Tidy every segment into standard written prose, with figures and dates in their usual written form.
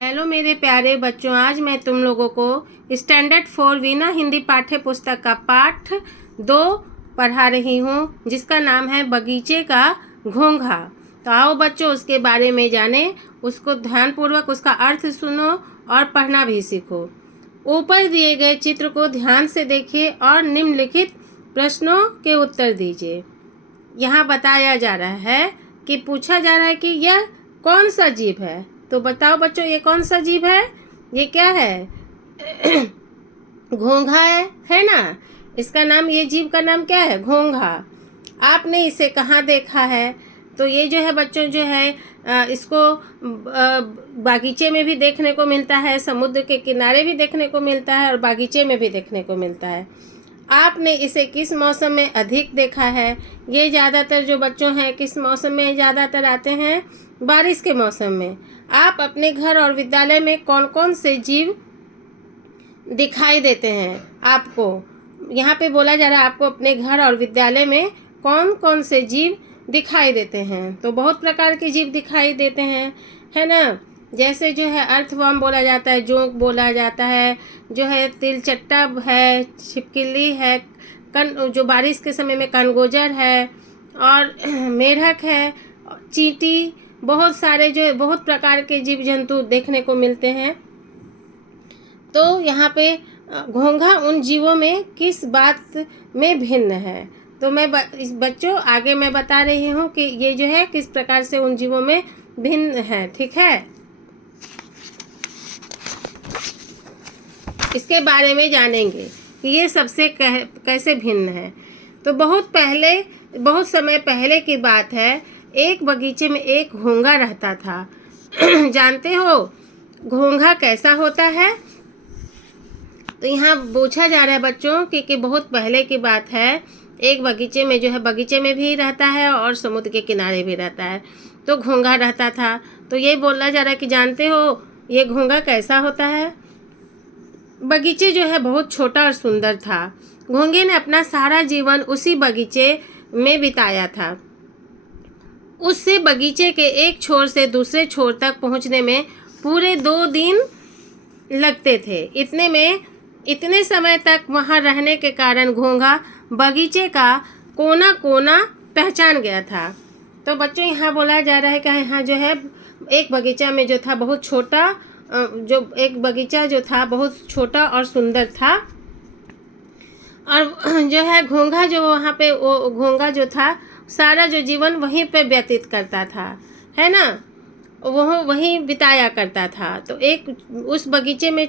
Hello मेरे प्यारे बच्चों, आज मैं तुम लोगों को स्टैंडर्ड 4 वीना हिंदी पाठ्य पुस्तक का पाठ 2 पढ़ा रही हूँ, जिसका नाम है बगीचे का घोंघा। तो आओ बच्चों, उसके बारे में जानें, उसको ध्यानपूर्वक उसका अर्थ सुनो और पढ़ना भी सीखो। ऊपर दिए गए चित्र को ध्यान से देखिए और निम्नलिखित प्रश्नों के उत्तर दीजिए। यहाँ बताया जा रहा है कि पूछा जा रहा है कि यह कौन सा जीव है। तो बताओ बच्चों, ये कौन सा जीव है? ये क्या है? घोंघा है ना। इसका नाम, ये जीव का नाम क्या है? घोंघा। आपने इसे कहाँ देखा है? तो ये जो है बच्चों, जो है इसको बागीचे में भी देखने को मिलता है, समुद्र के किनारे भी देखने को मिलता है और बागीचे में भी देखने को मिलता है। आपने इसे किस मौसम में अधिक देखा है? ये ज़्यादातर जो बच्चों हैं किस मौसम में ज़्यादातर आते हैं? बारिश के मौसम में। आप अपने घर और विद्यालय में कौन कौन से जीव दिखाई देते हैं आपको? यहाँ पे बोला जा रहा है आपको अपने घर और विद्यालय में कौन कौन से जीव दिखाई देते हैं। तो बहुत प्रकार के जीव दिखाई देते हैं, है ना। जैसे जो है अर्थवर्म बोला जाता है, जोंक बोला जाता है, जो है तिलचट्टा है, छिपकली है, जो बारिश के समय में कनगोजर है, और मेढक है, चींटी, बहुत सारे जो बहुत प्रकार के जीव जंतु देखने को मिलते हैं। तो यहाँ पे घोंघा उन जीवों में किस बात में भिन्न है? तो मैं बच्चों आगे मैं बता रही हूँ कि ये जो है किस प्रकार से उन जीवों में भिन्न है, ठीक है। इसके बारे में जानेंगे कि ये सबसे कैसे भिन्न है। तो बहुत समय पहले की बात है, एक बगीचे में एक घोंघा रहता था। जानते हो घोंघा कैसा होता है? तो यहाँ पूछा जा रहा है बच्चों कि बहुत पहले की बात है, एक बगीचे में जो है, बगीचे में भी रहता है और समुद्र के किनारे भी रहता है। तो घोंघा रहता था। तो ये बोला जा रहा है कि जानते हो ये घोंघा कैसा होता है? बगीचे जो है बहुत छोटा और सुंदर था। घोंघे ने अपना सारा जीवन उसी बगीचे में बिताया था। उससे बगीचे के एक छोर से दूसरे छोर तक पहुंचने में पूरे 2 दिन लगते थे। इतने समय तक वहां रहने के कारण घोंघा बगीचे का कोना कोना पहचान गया था। तो बच्चों यहाँ बोला जा रहा है कि यहाँ जो है एक बगीचा में जो था बहुत छोटा, एक बगीचा जो था बहुत छोटा और सुंदर था, और जो है घोंघा जो वहाँ पे, वो घोंघा जो था सारा जो जीवन वहीं पे व्यतीत करता था, है ना, वह वहीं बिताया करता था। तो एक उस बगीचे में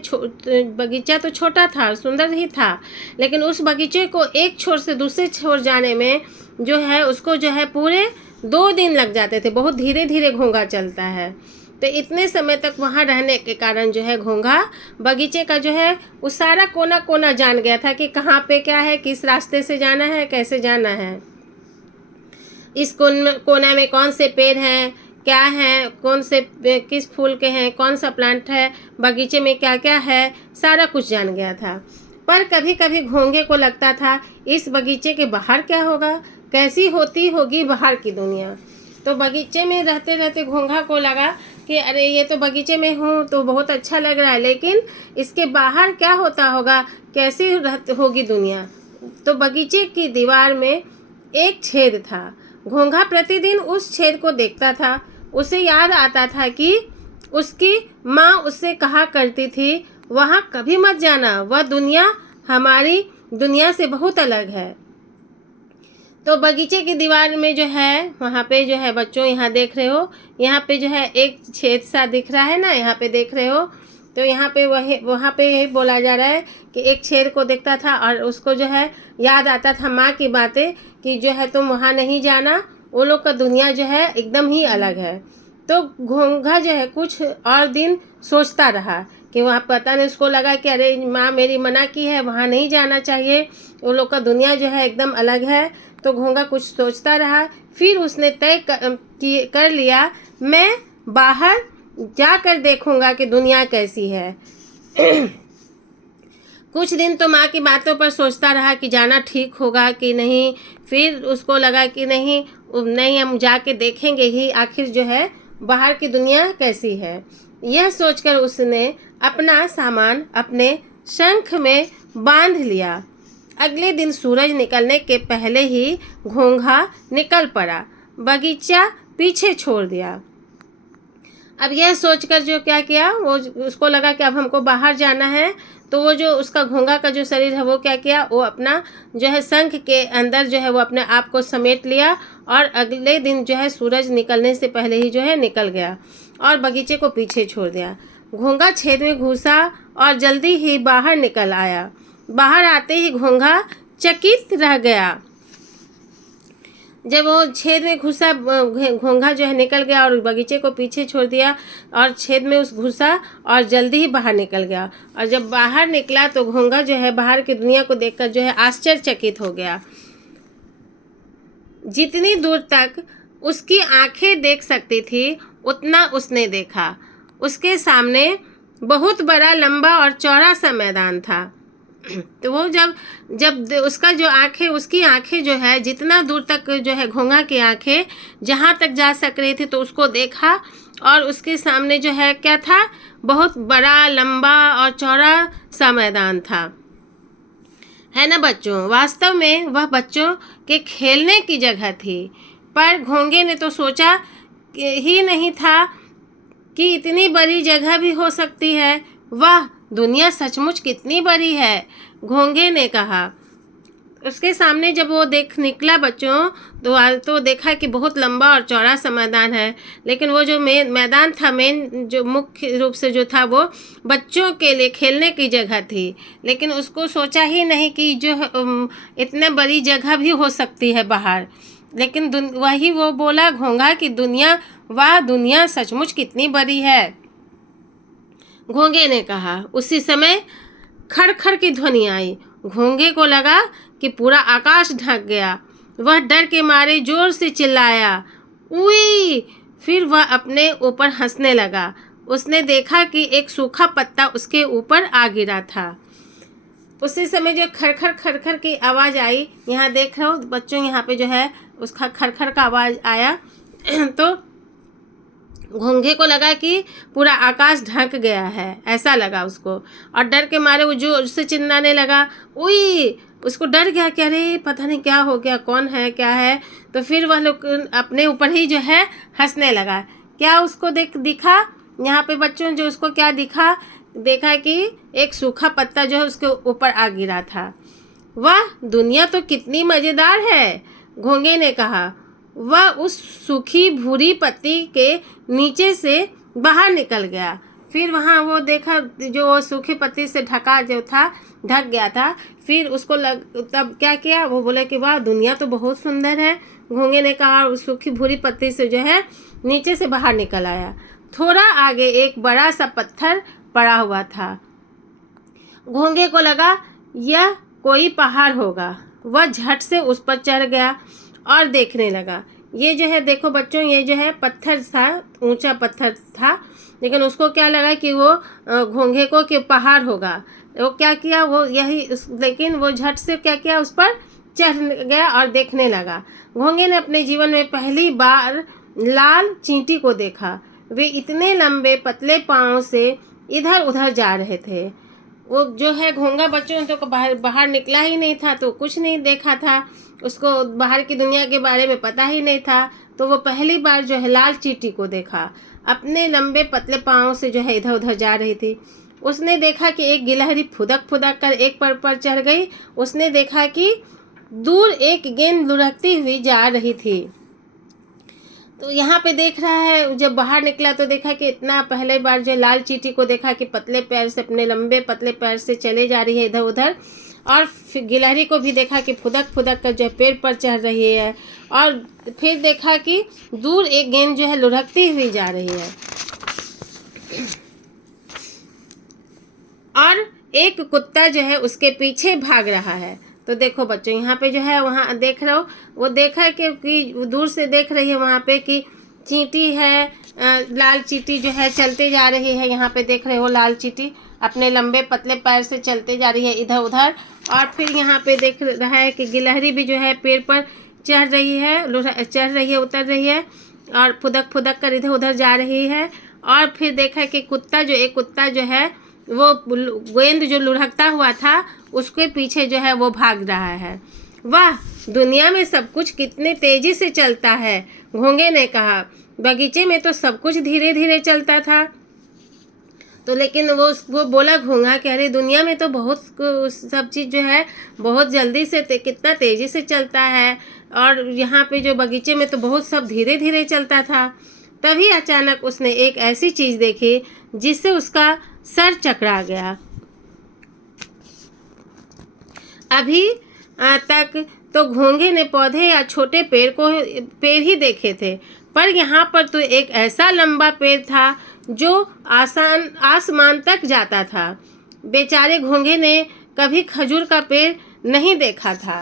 बगीचा तो छोटा था, सुंदर ही था, लेकिन उस बगीचे को एक छोर से दूसरे छोर जाने में जो है उसको जो है पूरे 2 दिन लग जाते थे। बहुत धीरे धीरे घोंघा चलता है। तो इतने समय तक वहाँ रहने के कारण जो है घोंघा बगीचे का जो है वो सारा कोना कोना जान गया था कि कहाँ पे क्या है, किस रास्ते से जाना है, कैसे जाना है, इस कोना में कौन से पेड़ हैं, क्या हैं, कौन से किस फूल के हैं, कौन सा प्लांट है, बगीचे में क्या क्या है, सारा कुछ जान गया था। पर कभी कभी घोंघे को लगता था इस बगीचे के बाहर क्या होगा, कैसी होती होगी बाहर की दुनिया। तो बगीचे में रहते रहते घोंघा को लगा कि अरे ये तो बगीचे में हूँ तो बहुत अच्छा लग रहा है, लेकिन इसके बाहर क्या होता होगा, कैसी होगी दुनिया। तो बगीचे की दीवार में एक छेद था। घोंघा प्रतिदिन उस छेद को देखता था। उसे याद आता था कि उसकी माँ उससे कहा करती थी, वहाँ कभी मत जाना, वह दुनिया हमारी दुनिया से बहुत अलग है। तो बगीचे की दीवार में जो है, वहाँ पे जो है बच्चों, यहाँ देख रहे हो, यहाँ पे जो है एक छेद सा दिख रहा है ना, यहाँ पे देख रहे हो। तो यहाँ पे वहाँ पे यही बोला जा रहा है कि एक छेद को देखता था और उसको जो है याद आता था माँ की बातें कि जो है तुम वहाँ नहीं जाना, वो लोग का दुनिया जो है एकदम ही अलग है। तो घोंघा जो है कुछ और दिन सोचता रहा कि वहाँ, पता नहीं उसको लगा कि अरे माँ मेरी मना की है, वहाँ नहीं जाना चाहिए, वो लोग का दुनिया जो है एकदम अलग है। तो घोंघा कुछ सोचता रहा, फिर उसने तय कर लिया, मैं बाहर जाकर देखूंगा कि दुनिया कैसी है। कुछ दिन तो माँ की बातों पर सोचता रहा कि जाना ठीक होगा कि नहीं। फिर उसको लगा कि नहीं हम जाके देखेंगे ही, आखिर जो है बाहर की दुनिया कैसी है। यह सोचकर उसने अपना सामान अपने शंख में बांध लिया। अगले दिन सूरज निकलने के पहले ही घोंघा निकल पड़ा, बगीचा पीछे छोड़ दिया। अब यह सोचकर जो क्या किया, वो उसको लगा कि अब हमको बाहर जाना है, तो वो जो उसका घोंघा का जो शरीर है वो क्या किया, वो अपना जो है शंख के अंदर जो है वो अपने आप को समेट लिया और अगले दिन जो है सूरज निकलने से पहले ही जो है निकल गया और बगीचे को पीछे छोड़ दिया। घोंघा छेद में घुसा और जल्दी ही बाहर निकल आया। बाहर आते ही घोंघा चकित रह गया। जब वो छेद में घुसा, घोंघा जो है निकल गया और बगीचे को पीछे छोड़ दिया और छेद में उस घुसा और जल्दी ही बाहर निकल गया। और जब बाहर निकला तो घोंघा जो है बाहर की दुनिया को देखकर जो है आश्चर्यचकित हो गया। जितनी दूर तक उसकी आंखें देख सकती थी उतना उसने देखा। उसके सामने बहुत बड़ा, लंबा और चौड़ा सा मैदान था। तो वो जब उसका जो आंखें, उसकी आंखें जो है जितना दूर तक जो है घोंघा की आंखें जहाँ तक जा सक रही थी, तो उसको देखा और उसके सामने जो है क्या था, बहुत बड़ा, लंबा और चौड़ा सा मैदान था। है ना बच्चों, वास्तव में वह बच्चों के खेलने की जगह थी, पर घोंघे ने तो सोचा ही नहीं था कि इतनी बड़ी जगह भी हो सकती है। वाह, दुनिया सचमुच कितनी बड़ी है, घोंघे ने कहा। उसके सामने जब वो निकला बच्चों, तो देखा कि बहुत लंबा और चौड़ा सा मैदान है, लेकिन वो जो मैदान था, मेन जो मुख्य रूप से जो था, वो बच्चों के लिए खेलने की जगह थी। लेकिन उसको सोचा ही नहीं कि जो इतने बड़ी जगह भी हो सकती है बाहर। लेकिन वही वो बोला घोंघा कि वाह, दुनिया सचमुच कितनी बड़ी है, घोंघे ने कहा। उसी समय खड़-खड़ की ध्वनि आई। घोंघे को लगा कि पूरा आकाश ढक गया। वह डर के मारे जोर से चिल्लाया, उई! फिर वह अपने ऊपर हंसने लगा। उसने देखा कि एक सूखा पत्ता उसके ऊपर आ गिरा था। उसी समय जो खड़-खड़ खड़-खड़ की आवाज़ आई, यहाँ देख रहे हो बच्चों, यहाँ पे जो है उसका खड़-खड़ का आवाज़ आया तो घोंघे को लगा कि पूरा आकाश ढक गया है, ऐसा लगा उसको। और डर के मारे वो जो उससे चिल्लाने लगा, उई! उसको डर गया कि अरे पता नहीं क्या हो गया, कौन है, क्या है। तो फिर वह लोग अपने ऊपर ही जो है हंसने लगा। क्या उसको दिखा यहाँ पे बच्चों, जो उसको क्या देखा कि एक सूखा पत्ता जो है उसके ऊपर आ गिरा था। वाह, दुनिया तो कितनी मज़ेदार है, घोंघे ने कहा। वह उस सूखी भूरी पत्ती के नीचे से बाहर निकल गया। फिर वहाँ वो देखा जो सूखे पत्ती से ढक गया था। फिर उसको तब क्या किया, वो बोले कि वाह, दुनिया तो बहुत सुंदर है, घोंघे ने कहा। उस सूखी भूरी पत्ती से जो है नीचे से बाहर निकल आया। थोड़ा आगे एक बड़ा सा पत्थर पड़ा हुआ था। घोंघे को लगा यह कोई पहाड़ होगा। वह झट से उस पर चढ़ गया और देखने लगा। ये जो है देखो बच्चों, ये जो है पत्थर था, ऊंचा पत्थर था, लेकिन उसको क्या लगा कि वो घोंघे को कि पहाड़ होगा। वो क्या किया, लेकिन वो झट से क्या किया, उस पर चढ़ गया और देखने लगा। घोंघे ने अपने जीवन में पहली बार लाल चींटी को देखा। वे इतने लंबे पतले पाँव से इधर उधर जा रहे थे। वो जो है घोंघा बच्चों तो बाहर निकला ही नहीं था, तो कुछ नहीं देखा था, उसको बाहर की दुनिया के बारे में पता ही नहीं था। तो वो पहली बार जो है लाल चींटी को देखा, अपने लंबे पतले पाँव से जो है इधर उधर जा रही थी। उसने देखा कि एक गिलहरी फुदक फुदक कर एक पर चढ़ गई। उसने देखा कि दूर एक गेंद लुढ़कती हुई जा रही थी। तो यहाँ पे देख रहा है, जब बाहर निकला तो देखा कि इतना पहले बार जो लाल चींटी को देखा कि पतले पैर से, अपने लंबे पतले पैर से चले जा रही है इधर उधर। और फिर गिलहरी को भी देखा कि फुदक फुदक कर जो है पेड़ पर चढ़ रही है। और फिर देखा कि दूर एक गेंद जो है लुढ़कती हुई जा रही है। और एक कुत्ता जो है उसके पीछे भाग रहा है। तो देखो बच्चों, यहाँ पे जो है वहाँ देख रहे हो, वो देखा कि दूर से देख रही है वहाँ पे कि चींटी है, लाल चींटी जो है चलते जा रही है। यहाँ पे देख रहे हो लाल चींटी अपने लंबे पतले पैर से चलते जा रही है इधर उधर। और फिर यहाँ पे देख रहा है कि गिलहरी भी जो है पेड़ पर चढ़ रही है, उतर रही है और फुदक फुदक कर इधर उधर जा रही है। और फिर देखा कि एक कुत्ता जो है वो गेंद जो लुढ़कता हुआ था उसके पीछे जो है वो भाग रहा है। वाह, दुनिया में सब कुछ कितने तेजी से चलता है, घोंगे ने कहा। बगीचे में तो सब कुछ धीरे धीरे चलता था। तो लेकिन वो बोला घोंगा कि अरे दुनिया में तो बहुत सब चीज़ जो है बहुत जल्दी से कितना तेज़ी से चलता है, और यहाँ पे जो बगीचे में तो बहुत सब धीरे धीरे चलता था। तभी अचानक उसने एक ऐसी चीज़ देखी जिससे उसका सर चकरा गया। अभी तक तो घोंगे ने पौधे या छोटे पेड़ ही देखे थे, पर यहाँ पर तो एक ऐसा लंबा पेड़ था जो आसमान तक जाता था। बेचारे घोंगे ने कभी खजूर का पेड़ नहीं देखा था।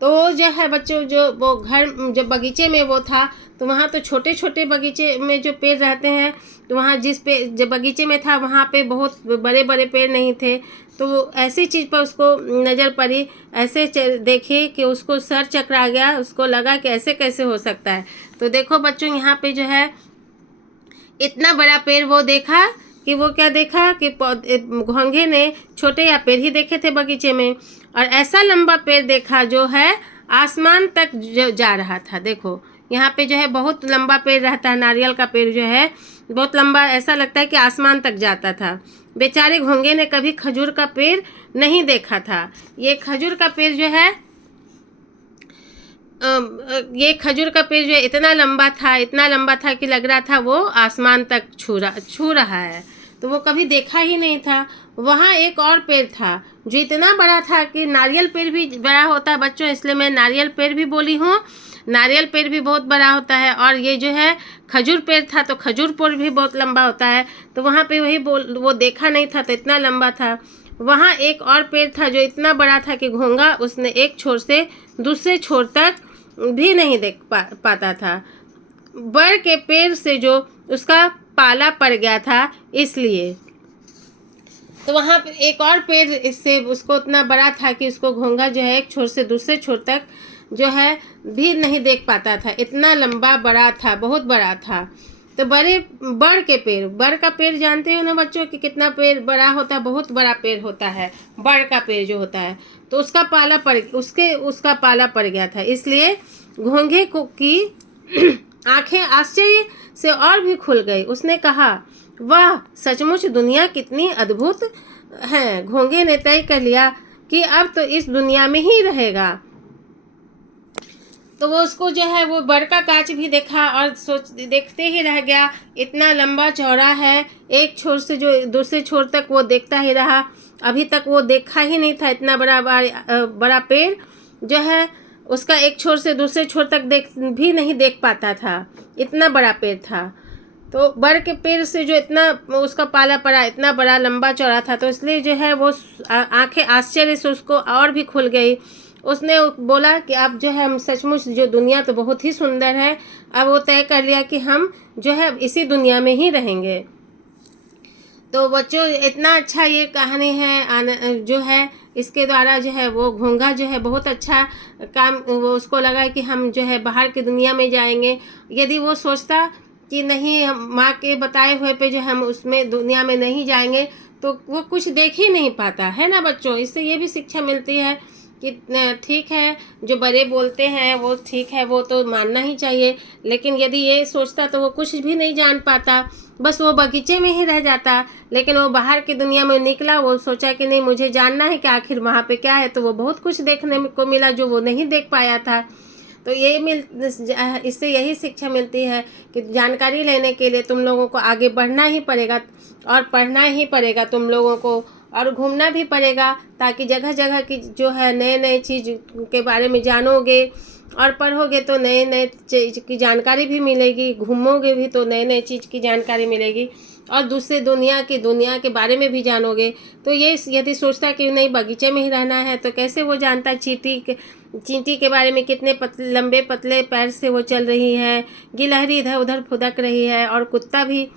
तो जो है बच्चों, जो वो घर जब बगीचे में वो था तो वहाँ तो छोटे छोटे बगीचे में जो पेड़ रहते हैं, तो वहाँ जब बगीचे में था वहाँ पे बहुत बड़े बड़े पेड़ नहीं थे। तो वो ऐसी चीज़ पर उसको नज़र पड़ी, ऐसे देखी कि उसको सर चकरा गया। उसको लगा कि ऐसे कैसे हो सकता है। तो देखो बच्चों, यहाँ पे जो है इतना बड़ा पेड़ वो देखा कि वो क्या देखा कि घोंगे ने छोटे या पेड़ ही देखे थे बगीचे में, और ऐसा लंबा पेड़ देखा जो है आसमान तक जा रहा था। देखो यहाँ पे जो है बहुत लंबा पेड़ रहता है, नारियल का पेड़ जो है बहुत लंबा, ऐसा लगता है कि आसमान तक जाता था। बेचारे घोंगे ने कभी खजूर का पेड़ नहीं देखा था। ये खजूर का पेड़ जो है इतना लंबा था कि लग रहा था वो आसमान तक छू रहा है। तो वो कभी देखा ही नहीं था। वहाँ एक और पेड़ था जो इतना बड़ा था कि नारियल पेड़ भी बड़ा होता है बच्चों, इसलिए मैं नारियल पेड़ भी बोली हूँ। नारियल पेड़ भी बहुत बड़ा होता है, और ये जो है खजूर पेड़ था तो खजूर पेड़ भी बहुत लंबा होता है। तो वहाँ पे वो देखा नहीं था तो इतना लंबा था। वहाँ एक और पेड़ था जो इतना बड़ा था कि घोंगा उसने एक छोर से दूसरे छोर तक भी नहीं देख पाता था। बड़ के पेड़ से जो उसका पाला पड़ गया था इसलिए। तो वहाँ पे एक और पेड़ इससे उसको इतना बड़ा था कि उसको घोंगा जो है एक छोर से दूसरे छोर तक जो है भी नहीं देख पाता था। इतना लंबा बड़ा था, बहुत बड़ा था। तो बड़ का पेड़ जानते हो ना बच्चों कि कितना पेड़ बड़ा होता है, बहुत बड़ा पेड़ होता है बड़ का पेड़ जो होता है। तो उसका पाला पड़ गया था, इसलिए घोंगे की आंखें आश्चर्य से और भी खुल गई। उसने कहा, वाह, सचमुच दुनिया कितनी अद्भुत है। घोंगे ने तय कर लिया कि अब तो इस दुनिया में ही रहेगा। तो वो उसको जो है वो बड़ का कांच भी देखा और देखते ही रह गया। इतना लंबा चौड़ा है, एक छोर से जो दूसरे छोर तक वो देखता ही रहा। अभी तक वो देखा ही नहीं था इतना बड़ा पेड़ जो है उसका एक छोर से दूसरे छोर तक भी नहीं देख पाता था, इतना बड़ा पेड़ था। तो बड़ के पेड़ से जो इतना उसका पाला पड़ा, इतना बड़ा लंबा चौड़ा था, तो इसलिए जो है वो आंखें आश्चर्य से उसको और भी खुल गई। उसने बोला कि अब जो है हम सचमुच जो दुनिया तो बहुत ही सुंदर है। अब वो तय कर लिया कि हम जो है इसी दुनिया में ही रहेंगे। तो बच्चों, इतना अच्छा ये कहानी है जो है इसके द्वारा जो है वो घोंगा जो है बहुत अच्छा काम, वो उसको लगा कि हम जो है बाहर की दुनिया में जाएंगे। यदि वो सोचता कि नहीं, हम माँ के बताए हुए पे जो हम उसमें दुनिया में नहीं जाएंगे तो वो कुछ देख ही नहीं पाता है ना बच्चों। इससे ये भी शिक्षा मिलती है कि ठीक है जो बड़े बोलते हैं वो ठीक है, वो तो मानना ही चाहिए। लेकिन यदि ये सोचता तो वो कुछ भी नहीं जान पाता, बस वो बगीचे में ही रह जाता। लेकिन वो बाहर की दुनिया में निकला, वो सोचा कि नहीं मुझे जानना है कि आखिर वहाँ पे क्या है। तो वो बहुत कुछ देखने को मिला जो वो नहीं देख पाया था। तो इससे यही शिक्षा मिलती है कि जानकारी लेने के लिए तुम लोगों को आगे बढ़ना ही पड़ेगा और पढ़ना ही पड़ेगा तुम लोगों को, और घूमना भी पड़ेगा ताकि जगह जगह की जो है नए नए चीज़ के बारे में जानोगे और पढ़ोगे तो नए नए चीज़ की जानकारी भी मिलेगी, घूमोगे भी तो नए नए चीज़ की जानकारी मिलेगी और दूसरे दुनिया के बारे में भी जानोगे। तो ये यदि सोचता कि नहीं बगीचे में ही रहना है तो कैसे वो जानता चींटी के बारे में, कितने लंबे पतले पैर से वो चल रही है, गिलहरी इधर उधर फुदक रही है, और कुत्ता भी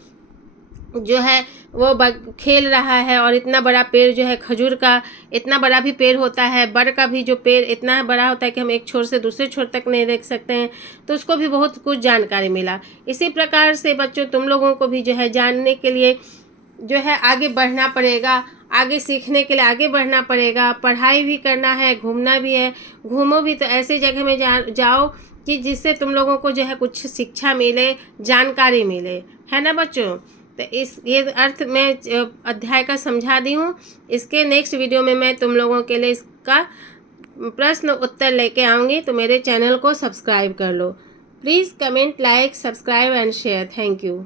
जो है वो खेल रहा है, और इतना बड़ा पेड़ जो है खजूर का, इतना बड़ा भी पेड़ होता है, बड़ का भी जो पेड़ इतना बड़ा होता है कि हम एक छोर से दूसरे छोर तक नहीं देख सकते हैं। तो उसको भी बहुत कुछ जानकारी मिला। इसी प्रकार से बच्चों तुम लोगों को भी जो है जानने के लिए जो है आगे बढ़ना पड़ेगा, आगे सीखने के लिए आगे बढ़ना पड़ेगा, पढ़ाई भी करना है, घूमना भी है। घूमो भी तो ऐसे जगह में जाओ कि जिससे तुम लोगों को जो है कुछ शिक्षा मिले, जानकारी मिले, है ना बच्चों। तो ये अर्थ मैं अध्याय का समझा दी हूँ। इसके नेक्स्ट वीडियो में मैं तुम लोगों के लिए इसका प्रश्न उत्तर लेके आऊँगी। तो मेरे चैनल को सब्सक्राइब कर लो। Please comment, like, subscribe and share. Thank you.